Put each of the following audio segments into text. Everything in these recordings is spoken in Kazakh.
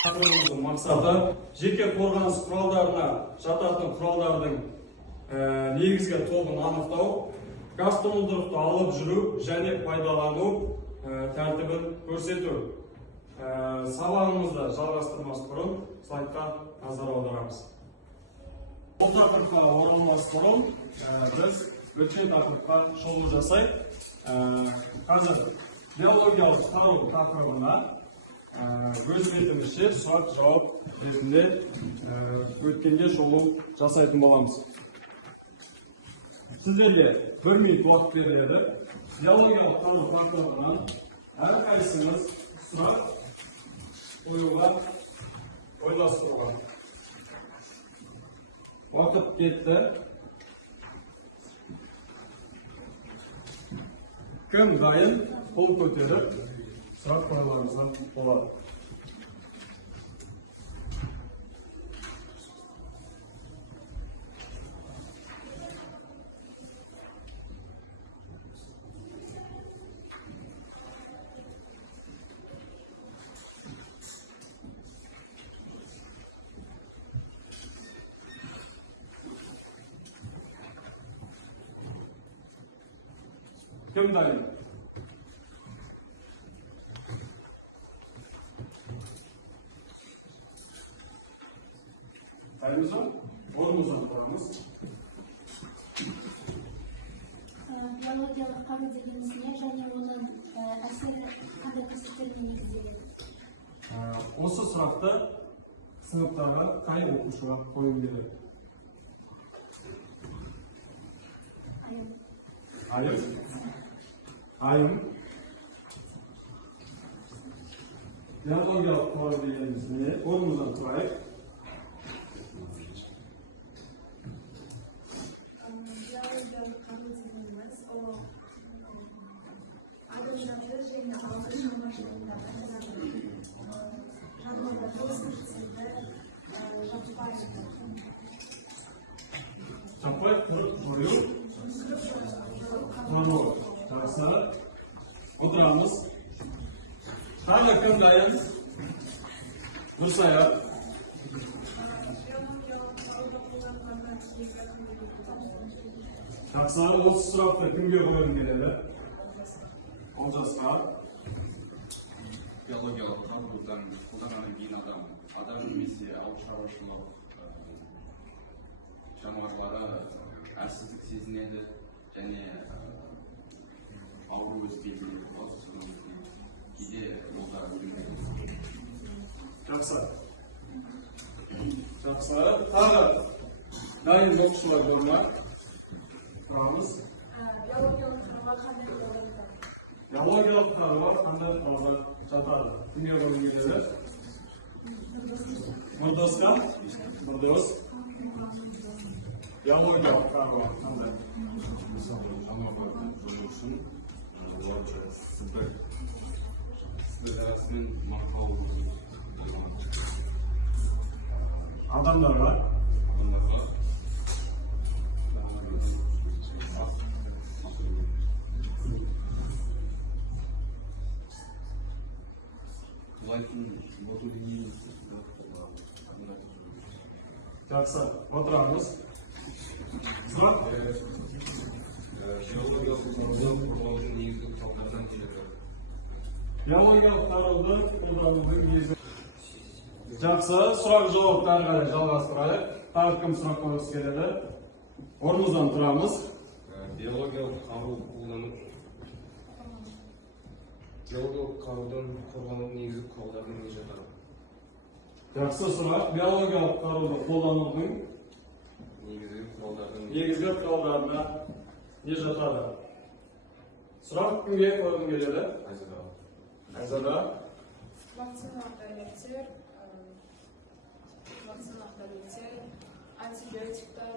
Taqdirіміздің мақсаты жеке қорғаныс құралдарына жататын құралдардың негізгі тобын анықтау, газ тұндырғықты алып жүру және пайдалану тәртібін көрсету. Сабағымызды жалғастырмас бұрын слайдқа назар аударамыз. Бұл тақырыпқа оралмас бұрын біз өткен тақырыпқа шолу жасайық. Қазір биологиялық қару тақырыбына өз бетімізше сұрақ жауап ретінде өткенге шолу жасайтын боламыз. Сіздерге 1 минут уақыт беріледі. Биологиялық қару тақырыбынан әрқайсыңыз сұрақ қоюға, ойластыруға. Уақыт кетті. Кім дайын қол көтеріп сұрақ қоюларыңызға болады. Кім дайын? Дайынбыз ба? Орнымыздан тұрамыз. Биологиялық қару дегеніміз не және оның әсері қандай қасиеттерге негізделеді? Осы сұрақты сыныптағы қай оқушыға қойып береді? Айым. Айым. Биологиялық қару дегеніміз не? Орнымыздан тұрайық. Биологиялық қару дегеніміз ол адамдарды және алғы шамашылығында жануарларды жаппай қырып жою. Жақсы. Отырамыз. Тағы кім дайын? Нұрсая. Жақсы. Осы сұрақты кімге қойғым келеді? Олжасқа. Биологиялық қарудан қолданғаннан кейін адам немесе ауыл шаруашылық жануарлары әлсіздік сезінеді және ауру өз белгілері болады, кейде жолда өлімге Жақсы. Жақсы. Тағы дайын оқушылар бар ма? Тұрамыз. Биологиялық қаруға қандай құралдар жатады? Кімге қойғым келеді? Мұрдосқа? Мұрдос. Биологиялық қаруға қандай? мысалы жануарларды жою үшін оларды сібір арасымен мақау Адамдарға Жақсы. Отырамыз. Сұрақ? Биологиялық қаруды қолданудың негізгі. Жақсы. Сұрақ жауапты әрі қарай жалғастырайық. Тағы кім сұрақ қойғысы келеді? Орнымыздан тұрамыз. Биологиялық қарудан қорғану негізгі құралдарының не жатады? Жақсы сұрақ. Биологиялық қаруды қолданудың негізгі құралдарына не жатады? Сұрақ кімге қойғым келеді? Айзада. Вакциналық антибиотиктар,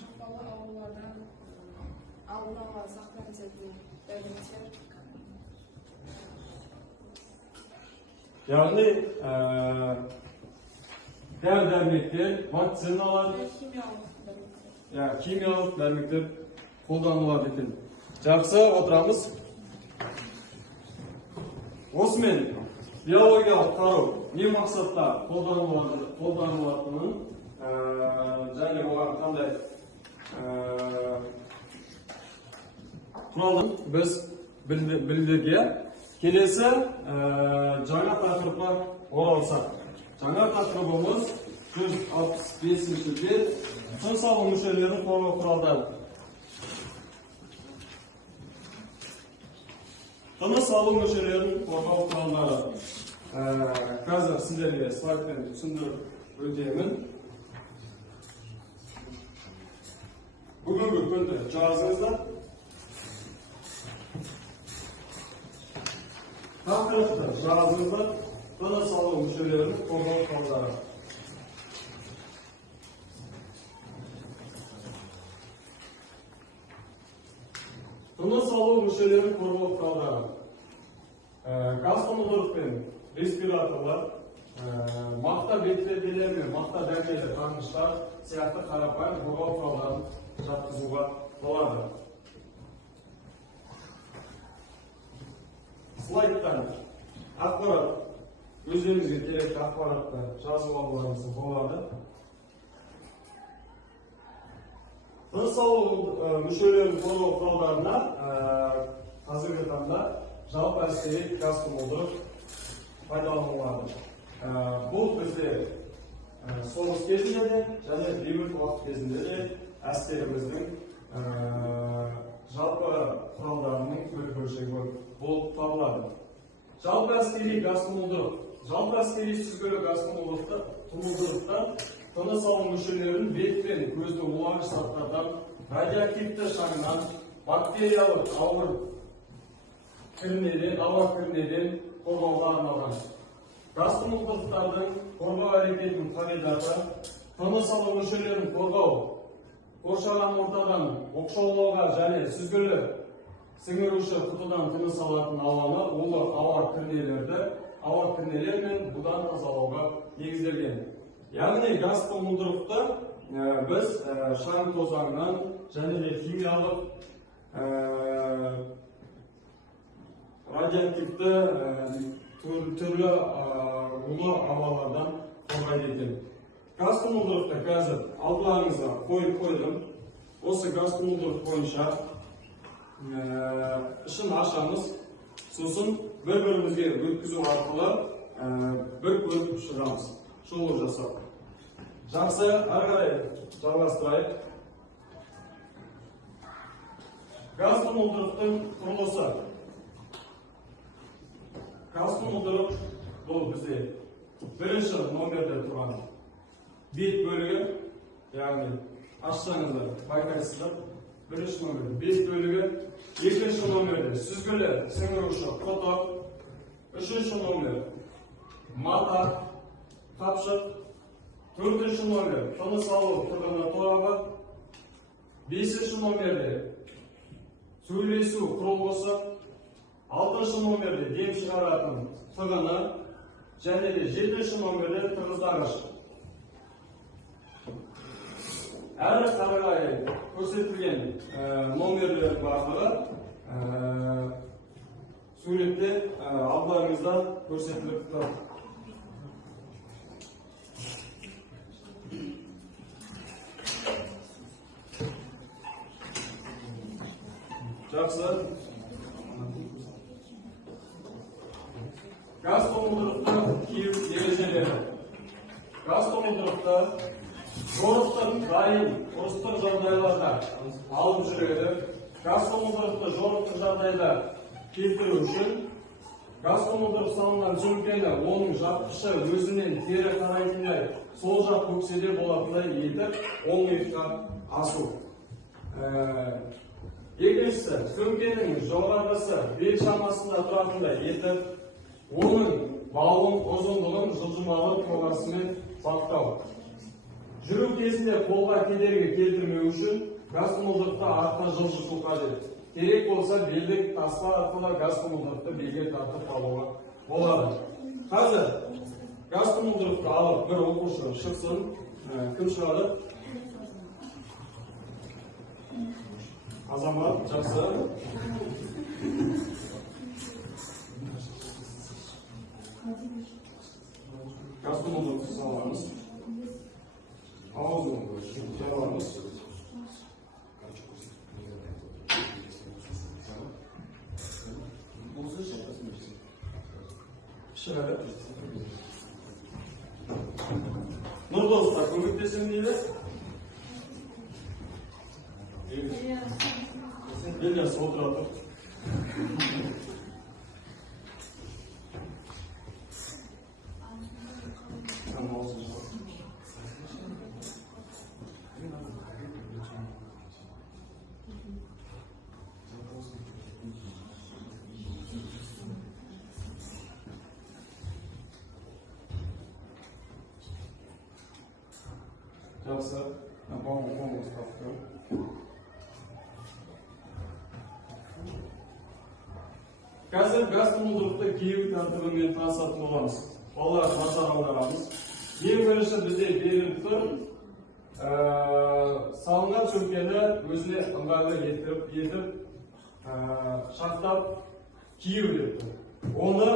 жұқпалы аурулардан алдын ала сақтан ететін дәрумендер. Яғни дәрі-дәрмектер, вакциналар, химиялық дәрмектер қолданылады екен. Жақсы, отырамыз. Осымен биологиялық қару не мақсатта қолданылатынын және оған қандай құралын біз білдік. Келесі жаңа тақырыпқа оралсақ. Жаңа тақырыбымыз 165-ші тыныс алу мүшелерін қорғау құралдары. Тыныс алу мүшелерін қорғау құралдары. Қазір сіздерге слайдпен түсіндіріп өтемін. Бүгінгі күнді жазыңыздар. Тақырыпты жазыңыздар. Тыныс алу мүшелерін қорғау құралдары. Тыныс алу мүшелерін қорғау құралдары. Газ тұндырғыш пен респираторлар, мақта бетперделер мен мақта дәмелі таңғыштар сияқты қарапайым қорғау құралдарын жатқызуға болады. Слайдтан ақпарат, өздеріңізге керекті ақпаратты жазып алуларыңыз болады. Тыныс алу мүшелерін қорғау құралдарына қазіргі таңда жалпы әскери газ тұндырғыш пайдаланылады. Бұл бізде соғыс кезінде де және бейбіт уақыт кезінде де әскеріміздің жалпы құралдарының бір бөлшегі болып табылады. Жалпы әскери газ тұндырғыш, жалпы әскери сүзгілі газ тұндырғыштар тыныс алу мүшелерін бет пен көзді улағыш заттардан, радиоактивті шаңнан, бактериялық ауыр кірнеден қорғауға арналған. Газ тұндырғыштардың қорғау әрекетінің қағидаты тыныс алу мүшелерін қорғау, қоршаған ортадан оқшаулауға және сүзгілі сіңіруші құтыдан тыныс алатын ауаны улы ауа кірнелер мен будан тазалауға негізделген. Яғни газ тұндырғышты біз шаң тозаңнан және де химиялық радиоактивті түрлі улы ауалардан қорғайды екен. Газ тұндырғышты қазір алдыларыңызға қойдым. Осы газ тұндырғыш бойынша ішін ашамыз, сосын бір-бірімізге өткізу арқылы бір көріп шығамыз. Шолу жасап. Жақсы, ары қарай жалғастырайық. Газ тұндырғыштың құрылысы. Газ тұндырғыш бұл бізде бірінші номерде тұрған бет бөлігі, яғни ашсаңыздар байқайсыздар. Бірінші номер бет бөлігі, екінші номерде сүзгілі сіңіруші құты, үшінші номер мата, қапшық, төртінші номер тыныс алу тығыны торабы, бесінші номерде сөйлесу құрылғысы, алтыншы номерде дем шығаратын тығыны және де жетінші номерде тығыздағыш. Әрі қарай көрсетілген номерлер барлығы суретте алдыларыңызда көрсетіліп тұр. Жақсы. Газ тұндырғышты кию ережелері. Газ тұндырғышты жорықтық дайын ұрыстық жағдайларда алып жүреді. Газ тұндырғышты жорықтық жағдайда келтіру үшін газ тұндырғыш салынған сөмкені оның жапқышы өзінен кері қарайтындай сол жақ көкседе болатындай етіп, оң иыққа асу. Екіншісі, сөмкенің жоғарғысы бел шамасында тұратындай етіп, оның бауын ұзындығын жылжымалы тоғасымен баптау. Жүру кезінде қолға кедергі келтірмеу үшін газ тұндырғышты артқа жылжыту қажет. Керек болса белдік таспа арқылы газ тұндырғышты белге тартып алуға болады. Қазір газ тұндырғышты алып бір оқушы шықсын. Кім шығады? Азамат, жақсы. Газ тұмылдықты саламыз. Ауызын жабамыз. Шығады. Нұрдоста көмектесем дейді. Белес отыра тұр. Жақсы. Бағын ұстапты. Қазір газ тұмылдырықты кию тәртібімен танысатын боламыз. Балалар назар аударамыз. Ең бірінші бізде беріліп тұр. Салынған сөмкені өзіне ыңғайлы етіп шақтап кию деп тұр. Оны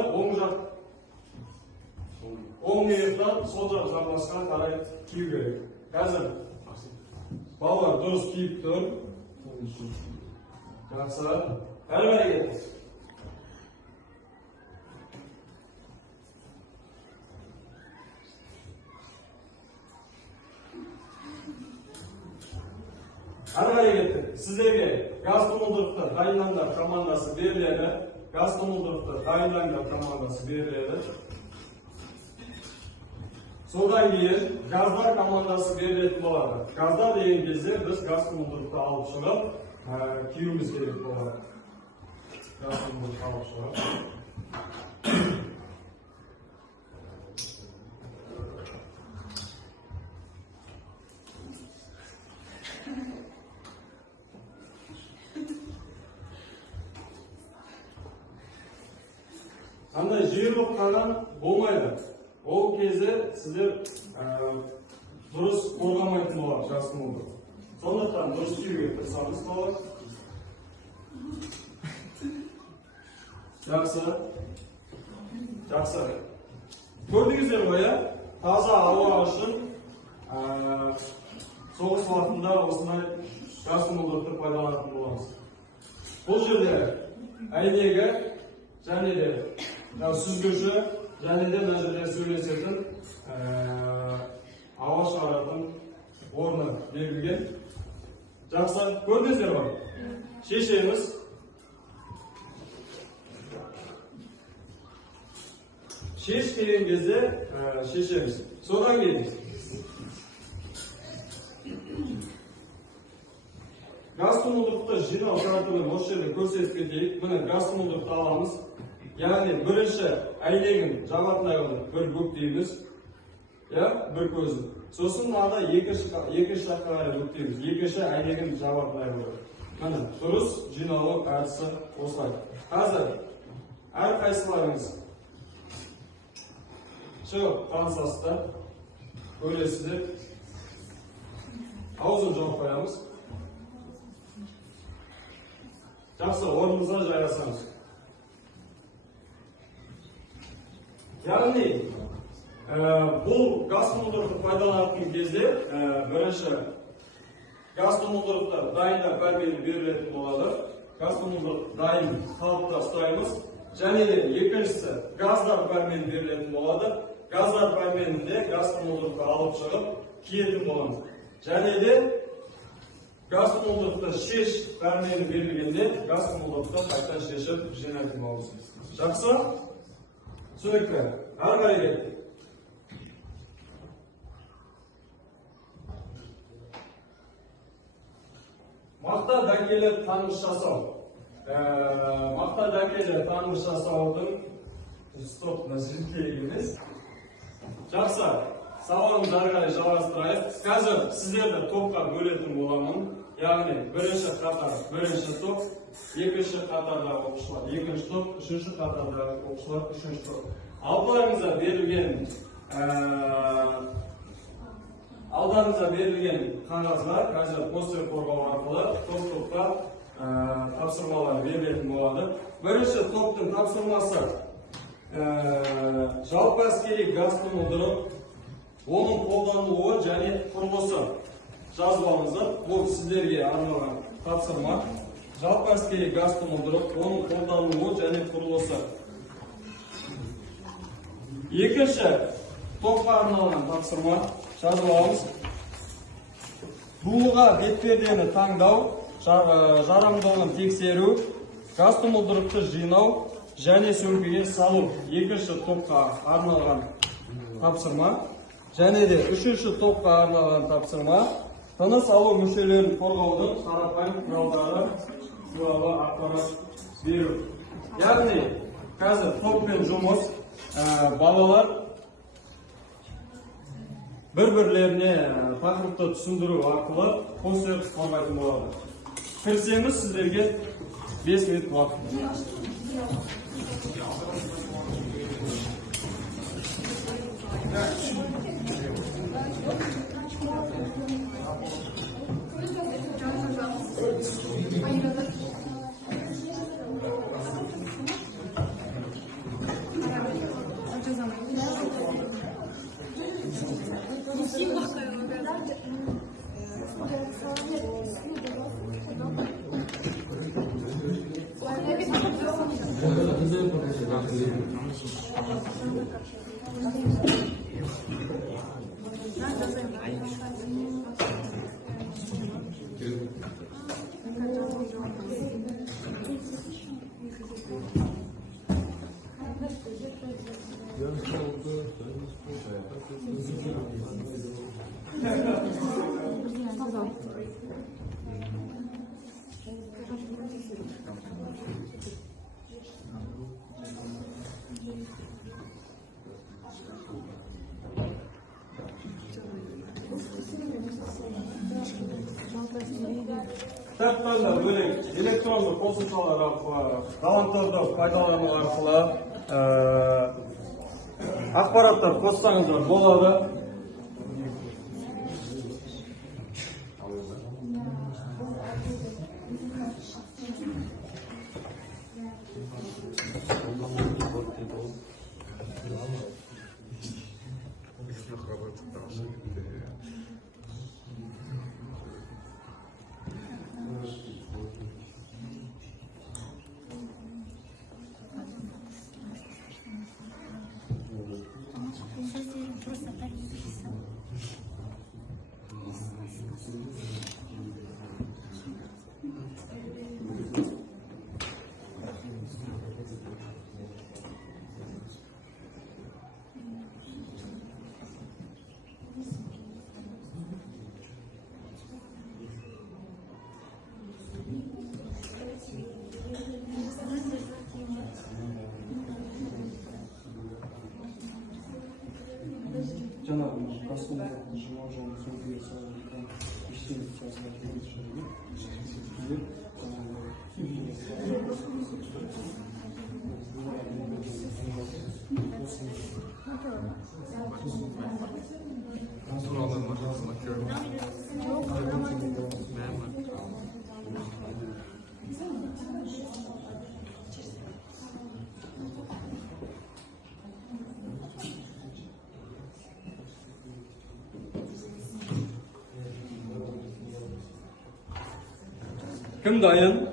оң иықтан сол жақ жамбасқа қарай кию керек. Қазір балалар дұрыс киіп тұр. Жақсы. Әрі әрекет. Әрі әрекетті. Сіздерге газ тұмылдырықты дайындаңдар командасы беріледі. Газ тұмылдырықты дайындаңдар командасы беріледі. Содан кейін газдар командасы берілетін болады. Газдар деген кезде біз газ тұмылдырықты алып шығып, киюіміз керек болады. Газ тұмылдырықты алып шығып. Қандай жүйелік қаған болмайды. Ол кезде сіздер дұрыс қорғамайтын болады газ тұмылдырықты. Сондықтан дұрыс киюге тырысамыз болады. Жақсы. Жақсы. Көрдіңіздер ғой, таза ауа үшін соғыс уақытында осындай газ тұмылдырықты пайдаланатын боламыз. Бұл жерде әйнегі және де сүзгіші және де мына жерде сөйлесетін ауа шығаратын орны берілген. Жақсы, көрдіңіздер ғой? Шешеміз. Шеш деген кезде шешеміз. Содан кейін газ тұмылдырықты жинау тәртібін осы жерде көрсетіп кетейік. Міне газ тұмылдырықты аламыз. Яғни бірінші әйнегін жабатындай қылып бір бүктейміз. Бір көзін. Сосын мынада екінші жаққа қарай бүктейміз. Екінші әйнегін жабатындай қылып. Міне дұрыс жинаулы әдісі осылай. Қазір әрқайсыларыңыз шығып танысасыздар, көресіздер. Аузын жауып қоямыз. Жақсы, орныңызға жайғасаңыз. Яғни, бұл газ тұмылдырықты пайдаланатын кезде бірінші газ тұмылдырықты дайындап пәрмені берілетін болады. Газ тұмылдырықты дайын қалыпта ұстаймыз. Және де екіншісі газдар пәрмені берілетін болады. Газдар пәрменінде газ тұмылдырықты алып шығып киетін боламыз. Және де газ тұмылдырықты шеш пәрмені берілгенде газ тұмылдырықты қайтадан шешіп жинайтын боламыз. Жақсы? Түсінікті. Әрі қарай. Мақта дәңгелі таңғыш жасау. Мақта дәңгелі таңғыш жасаудың стоп нәзіркелік емес. Жақсы. Сауалымызды әрі қарай жалғастырайық. Қазір сіздерді топқа бөлетін боламын. Яғни бірінші қатар, бірінші топ, екінші қатардағы оқушылар, екінші топ, үшінші қатардағы оқушылар, үшінші топ. Алдарыңызға берілген қағазға қазір постер қорғау арқылы топ-топқа тапсырмалар берілетін болады. Бірінші топтың тапсырмасы жалпы әскери газ жұмылдыру, оның қолданылуы және құрылысы. Жазып алыңыздар, бұл сіздерге арналған тапсырма. Жалпы әскери газ жұмылдыру, оның қолданылуы және құрылысы. Екінші топқа арналған тапсырма. Жазып алыңыз. Дулыға бетпердені таңдау, жарамдылығын тексеру, газ жұмылдырықты жинау және сөмкеге салу. Екінші топқа арналған тапсырма. Және де үшінші топқа арналған тапсырма. Тыныс алу мүшелерін қорғаудың қарапайым құралдары туралы ақпарат беру. Яғни, қазір топпен жұмыс, балалар бір-бірлеріне тақырыпты түсіндіру арқылы қосыр қорғайтын болады. Кірісеміз, сіздерге 5 минут уақыт. Кітаптарда бөлек электронды қосымшалар арқылы, ғаламторды пайдалану арқылы ақпараттар қоссаңыздар болады. Жаңағы кастомда жинау және сөмкеге салынған ештеңе Кім дайын?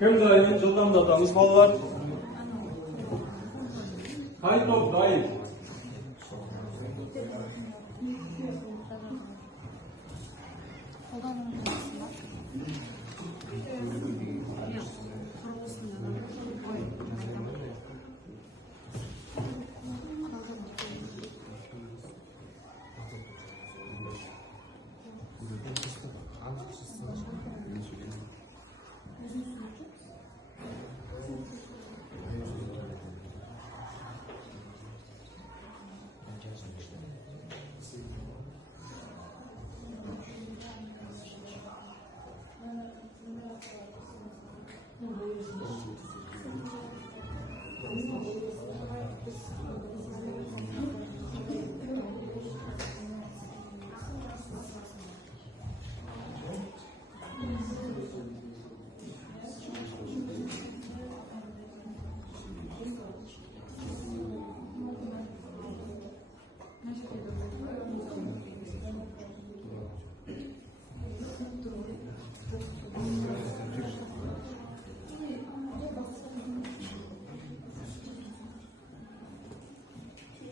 Кім дайын жылдамдатамыз балалар? Қай топ дайын?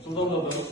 Жылдамдатамыз.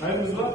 Dayımız var.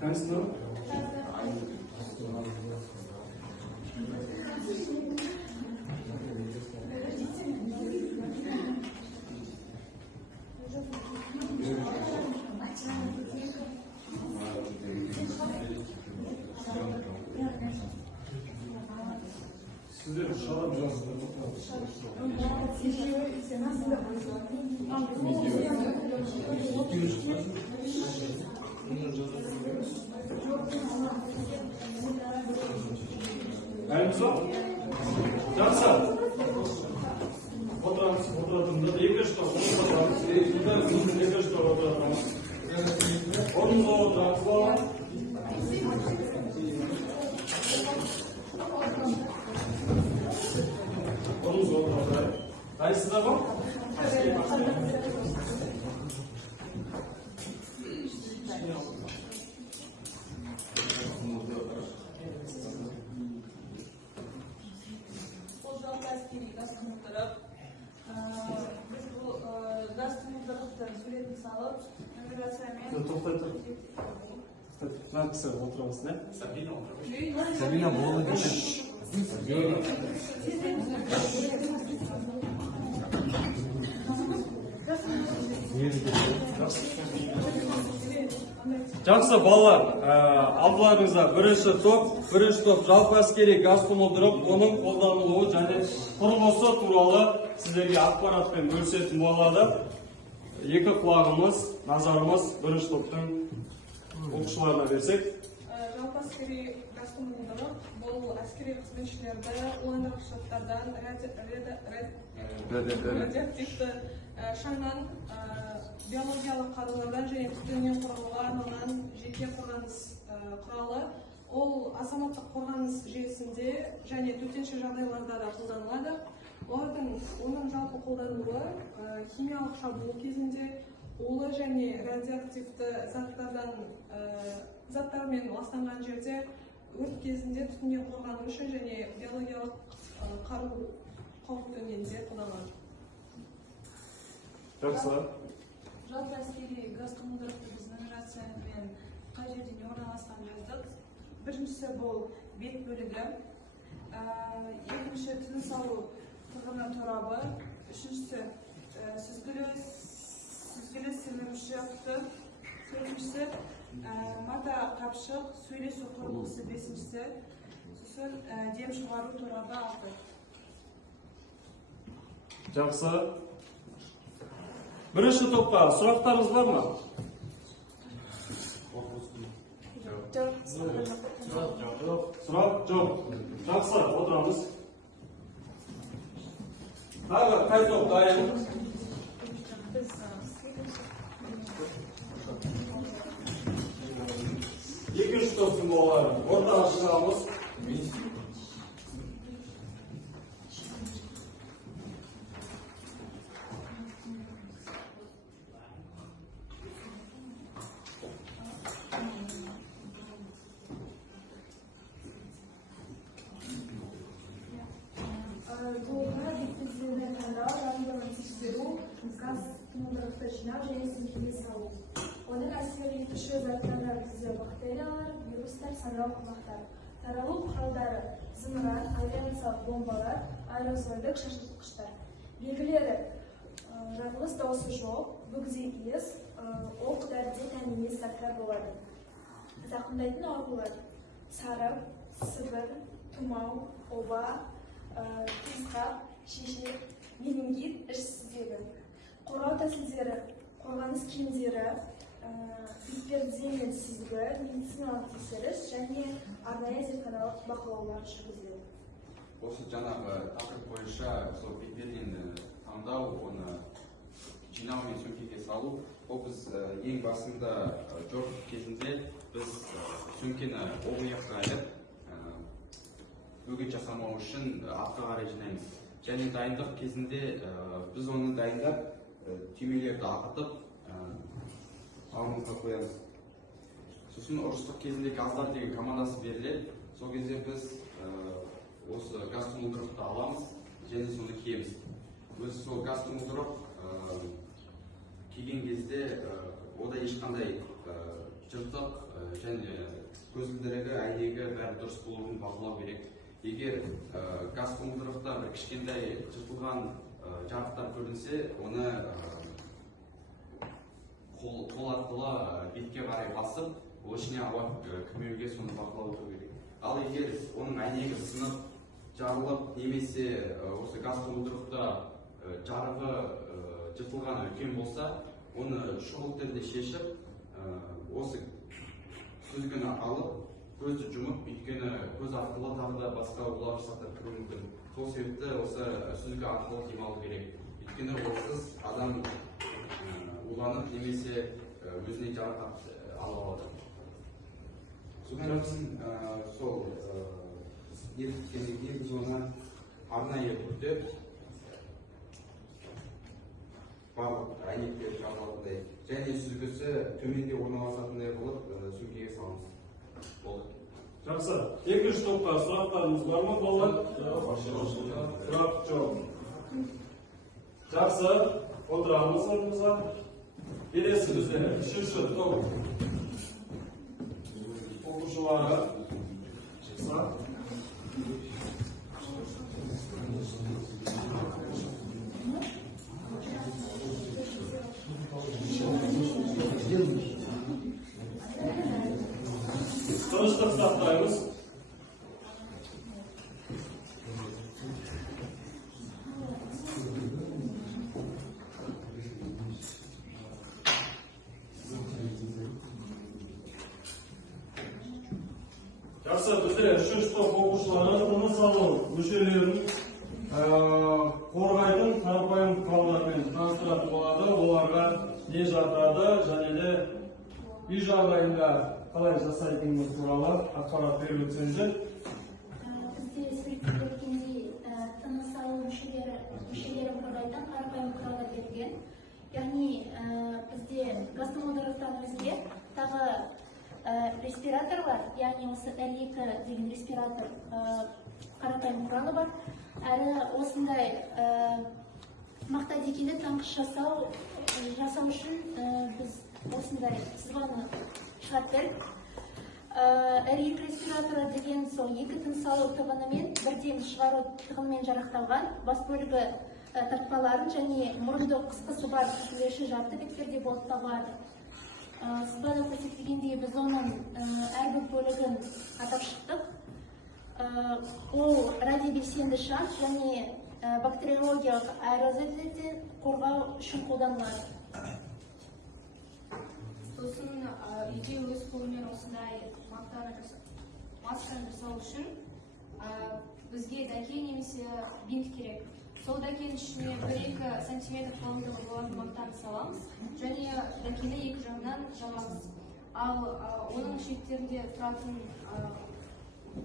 Kannst du? Sizler dışarıda biraz Dayımız var. Cansa. Oturatımda da iki işte oturatımız. İki işte oturatımız. Onun da oturatımız var. Onun da oturatımız var. Dayısı da var. Жақсы, отырамыз, не? Сабина болды Жақсы, балалар, алдыларыңызда бірінші топ жалпы әскери газ жұмылдырып, оның қолданылуы және құрылысы туралы сіздерге ақпаратпен бөлісетін болады. Екі құлағымыз, назарымыз бірінші топтың оқушыларына берсек. Жалпы әскери газ жұмылдырып, бұл әскери қызметшілерді уландырғыш заттардан радиоактивті шаңнан, биологиялық қарулардан және түтіннен қорғауға арналған жеке қорғаныс құралы. Ол азаматтық қорғаныс жүйесінде және төтенше жағдайларда да қолданылады. Оның жалпы қолданылуы химиялық шабуыл кезінде улы және радиоактивті заттармен ластанған жерде өрт кезінде түтіннен қорғану үшін және биологиялық қару қауіп төнгенде қолданылады. Жақсы. Жалпы әскери газ жұмылдырықты біз нумерациямен қай жерде орналасқан жаздық. Біріншісі бұл бет бөлігі, екінші тыныс алу тығыны торабы, үшіншісі сүзгілі сіңіруші құты, төртіншісі мата қапшық сөйлесу құрылғысы, бесіншісі сосын дем шығару торабы, алты. Жақсы. Бірінші топқа сұрақтарыңыз бар ма? Сұрақ жоқ. Жақсы, отырамыз. Тағы қай топ дайын? Екінші топтың болары. Ортаға шығамыз. Жолға беттеріне таңдау, рандомын тексеру, газ жұмылдырықты жинау және сүзгіге салу. Оның әсер етуші заттар тізбе бактериялар, вирустар, санау құлақтар. Таралу құралдары: зымыран, авиациялық бомбалар, аэрозольдік шашылтқыштар. Белгілері: жарылыс дауысы жоқ, бөгде иіс, оқ, дәріде тән емес заттар болады. Зақымдайтын аурулар: сары, сібір, тұмау, оба, тысқақ, шешек, менингит, ішсіздегі. Қорғау тәсілдері: қорғаныс киімдері, бетперде мен сүзгі, медициналық тексеріс және арнайы зертханалық бақылаулар жүргізіледі. Осы жаңағы тақырып бойынша сол бетпердені таңдау, оны жинау мен сөмкеге салу. Ол біз ең басында жорық кезінде біз сөмкені оң жаққа іліп, бөгет жасамау үшін артқа қарай жинаймыз. Және дайындық кезінде біз оны дайындап, түймелерді ағытып, алдымызға қоямыз. Сосын ұрыстық кезінде газдар деген командасы беріледі. Сол кезде біз осы газ жұмылдырықты аламыз және соны киеміз. Өзі сол газ жұмылдырып киген кезде ода ешқандай жыртық және көзілдірігі, әйнегі бәрі дұрыс болуын бақылау керек. Егер газ жұмылдырықта бір кішкентай жыртылған жарықтар көрінсе, оны қол арқылы бетке қарай басып, ол ішіне ауа кірмеуге соны бақылау отыру керек. Ал егер оның әйнегі сынып, жарылып, немесе осы газ жұмылдырықта жарығы жыртылған үлкен болса, оны шұғыл түрде шешіп, осы сүзгіні алып, көзді жұмып, өйткені көз арқылы тағы да басқа улағыш заттар кіруі мүмкін. Сол себепті осы сүзгі арқылы демалу керек. Өйткені олсыз адам уланып немесе өзіне жарақат ала алады. Сонымен сол ертіскеннен кейін біз оны арнайы түрде барлық әйнектер жабылатындай және сүзгісі төменде орналасатындай қылып сөмкеге саламыз. Жақсы. Екінші топқа сұрақтарымыз бар ма, балалар? Сұрақ жоқ. Жақсы. Отырамыз орнымызға. Келесі бізде үшінші топ. кошушулары чыкса. Тыныштык сактайбыз. Жақсы, бізде үшінші топ оқушылары тыныс алу мүшелерін қорғайтын қарапайым құралдармен таныстыратын болады. Оларға не жатады және де үй жағдайында қалай жасайтынымыз туралы ақпарат беріп өтсеңіздер. Бізде сөйлеткендей тыныс алу мүшелерін қорғайтын қарапайым құралдар берілген. Яғни бізде гастомодераттан өзге тағы респираторлар, яғни осы L2 деген респиратор қарапайым құралы бар. Әрі осындай мақтадекелі таңқыш жасау үшін біз осындай сызбаны шығарттық. L2 респираторы деген сол екі тыныс алу тығынымен бірден шығару тығынымен жарақталған, бас бөлігі тартпаларын және мұрынды қысқысы бар түрлеші жарты бетперде болып табылады. Сызбада көрсетілгендей біз оның әрбір бөлігін атап шықтық. Ол радиобелсенді шам және бактериологиялық аэрозолдерден қорғау үшін қолданылады. Сосын үйде өз қолымен осындай масканы жасау үшін бізге дәке немесе бинт керек. Сол дәкенің ішіне 1-2 сантиметр қалыңдығы болатын мақтаны саламыз және дәкені екі жағынан жабамыз. Ал оның шеттерінде тұратын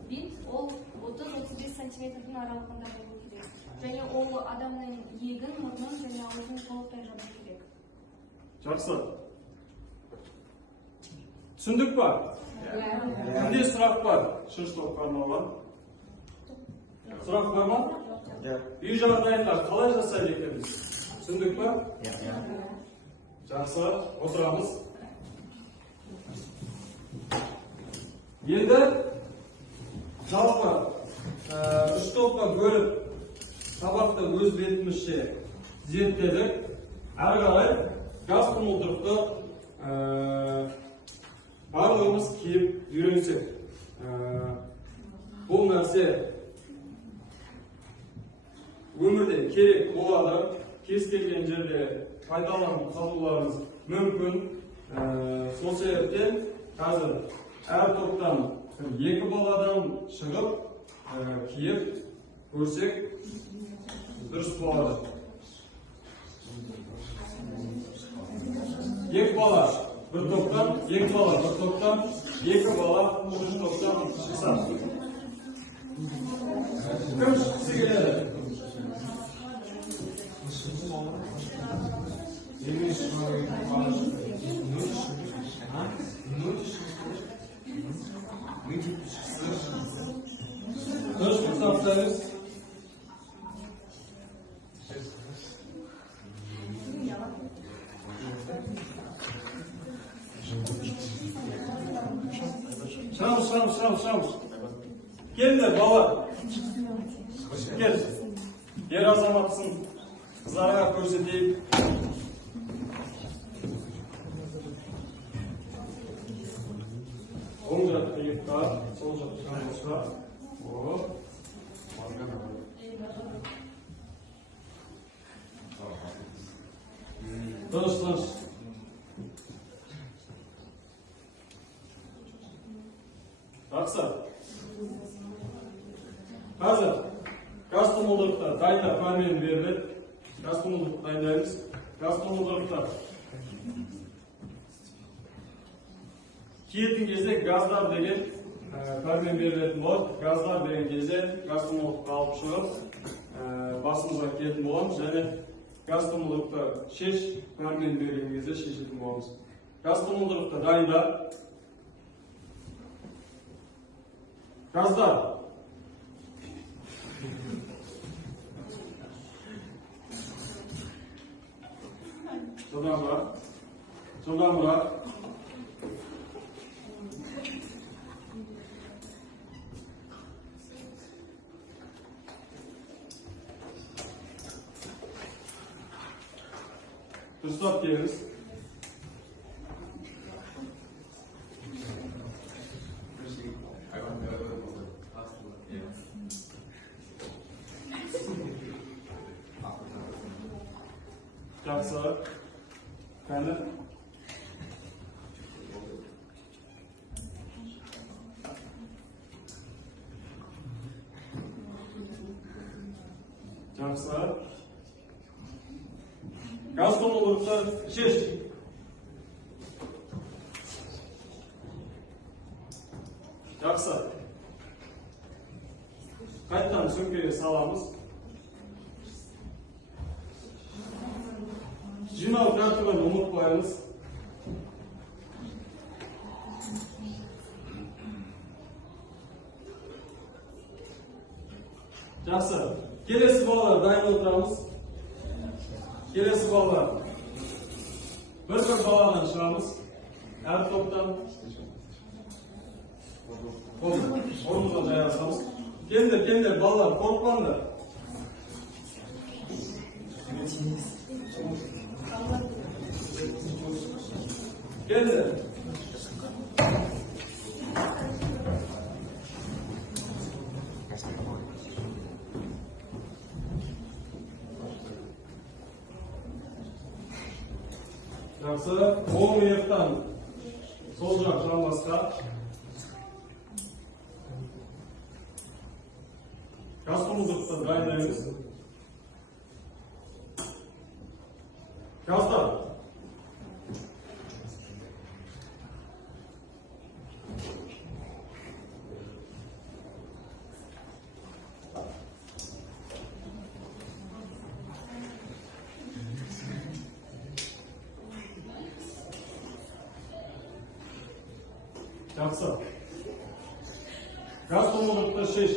бинт ол 30-35 сантиметрдің аралығында болу керек. Және ол адамның иегін, мұрнын және аузын толықтай жабу керек. Жақсы. Түсіндік па? Кімде сұрақ бар? Үшінші топқа арналған. Сұрақ бар ма? Үй жағдайында қалай жасайды екенбіз? Түсіндік па? Жақсы, отырамыз. Енді жалпы үш топқа бөліп сабақты өз бетімізше зерттедік. Әрі қарай газ жұмылдырықты барлығымыз киіп үйренсек. Бұл нәрсе өмірде керек болады, кез келген жерде пайдаланып қалуларымыз мүмкін. Сол себептен қазір әр топтан 2 баладан шығып киіп көрсек дұрыс болады. 2 бала бір топтан, 2 бала бір топтан, 2 бала үшінші топтан шықса. Кім шықсы келеді? Дұрыс қысақтаңыз. Шамыз. Келді бала. Кел. Ер азаматсың. Қыздарға көрсетейік. Оң жақ иыққа, сол жақ қамысқа. Тыныш. Жақсы. Қазір газ жұмылдырықта дайындап пәрмен беріледі. Газ жұмылдырық дайындаймыз. Газ жұмылдырықта киетін кезде газдар деген пәрмен берілетін болады. Газдар деген кезде газ жұмылдырыққа алып шығып басымызға келетін боламыз және газ жұмылдырықта шеш пәрмен берген кезде шешетін боламыз. Газ жұмылдырықта дайындап газдар жылдамырақ дұрыстап келіңіз. Жақсы. Қане? Жақсы. Газ толтырып шеш. Жақсы. Қайтадан сөмкеге саламыз. Жинау тәртібін ұмытпаймыз. Жақсы. Келесі балалар дайын отырамыз. Келесі балалар. Bir баладан шығамыз. Әр топтан. Орнымызға жайғасамыз. Келдер, балалар, қорықпаңдар. Келдер. Жақсы, оң иықтан сол жақ жамбасқа. Газ толтырыпты дайындаймыз. Газдар. Жақсы. Газ толтырыпты шеш.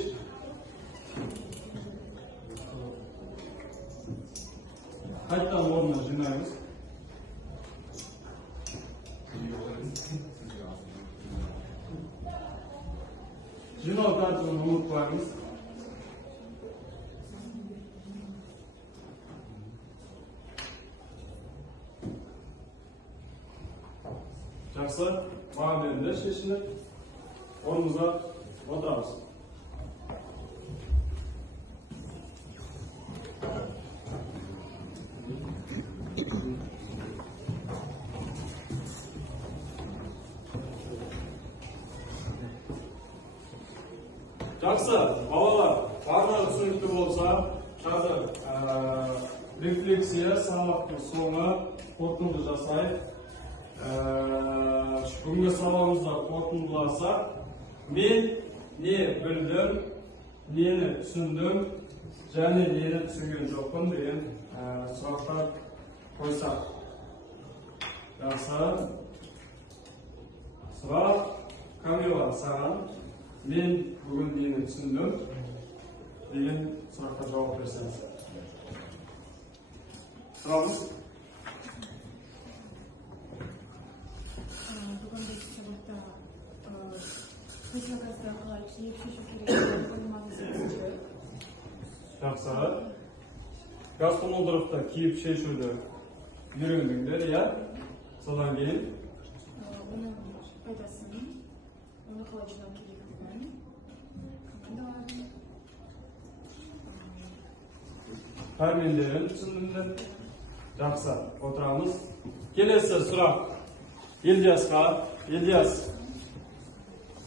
Қайттан орнына жинаймыз. Жинау тәртібін ұмытпаймыз. Жақсы, маған беріңдер шешініп, орнымызға отырамыз. Жақсы, балалар, барлығы түсінікті болса, қазір рефлексия, сабақтың соңы қорытынды жасайық. Бүгінгі сабағымызда қорытындыласақ, мен не білдім, нені түсіндім, және нені түсінген жоқпын деген сұрақтар қойсақ. Жақсы. Сұрақ, Камила, саған мен бүгін нені түсіндім деген сұраққа жауап берсеңіз. Сұрағыңыз? Бүгін біз сабақта көзқарасты қалай киіп шешу керек болмағысы. Жақсы. Газ толтырыпты киіп шешуді үйрендіңдер, иә? Содан кейін Оның пайдасын, оны қалай жинау керектігін, командаларын, пәрмендерін түсіндіңдер. Жақсы, отырамыз. Келесі сұрақ. Ильясқа. Ильяс,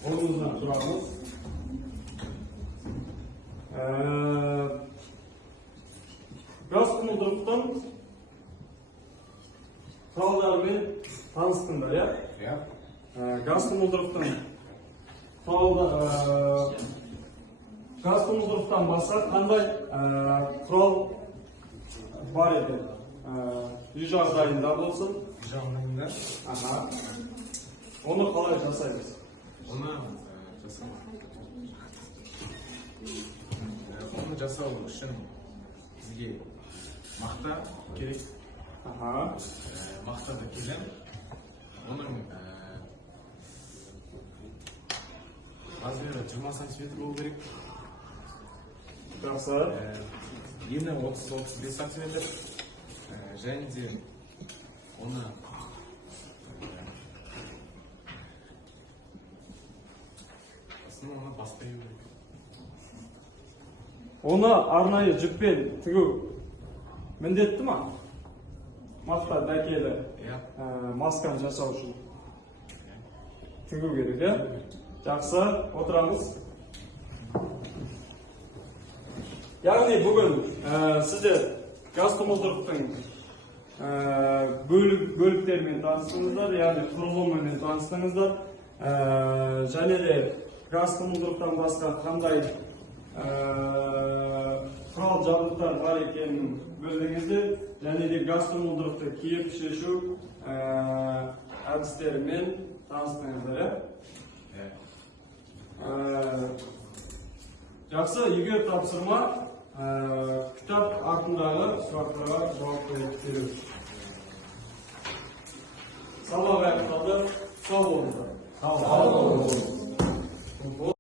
орнымыздан тұрамыз. Газ толтырыптың құралдарымен таныстыңдар, иә? Иә. Газ толтырыптың газ толтырыптан басқа қандай құрал бар еді? Үй жағдайында болсын. жағдайында Оны қалай жасаймыз? оны жасау үшін бізге мақта керек. Мақтады келем. Оның размері 20 сантиметр болу керек. Жақсы. Ені 30-35 сантиметр. Және де оны сосын оны баспай керек. Оны арнайы жіппен тігу міндетті ма? Мақта дәкелі масканы жасау үшін тігу керек, е? Жақсы, отырамыз. Яғни бүгін сіздер газ тұмылдырықтың бөліктерімен таныстыңыздар, яғни құрылымымен таныстыңыздар. Және де газ тұмылдырықтан басқа қандай құрал жабдықтар бар екенін білдіңіздер. Және де газ тұмылдырықты киіп шешу әдістерімен таныстыңыздар. Жақсы, егер тапсырма кітап артындағы сұрақтарға жауап беру. Сабақ аяқталды. Сау болыңыздар.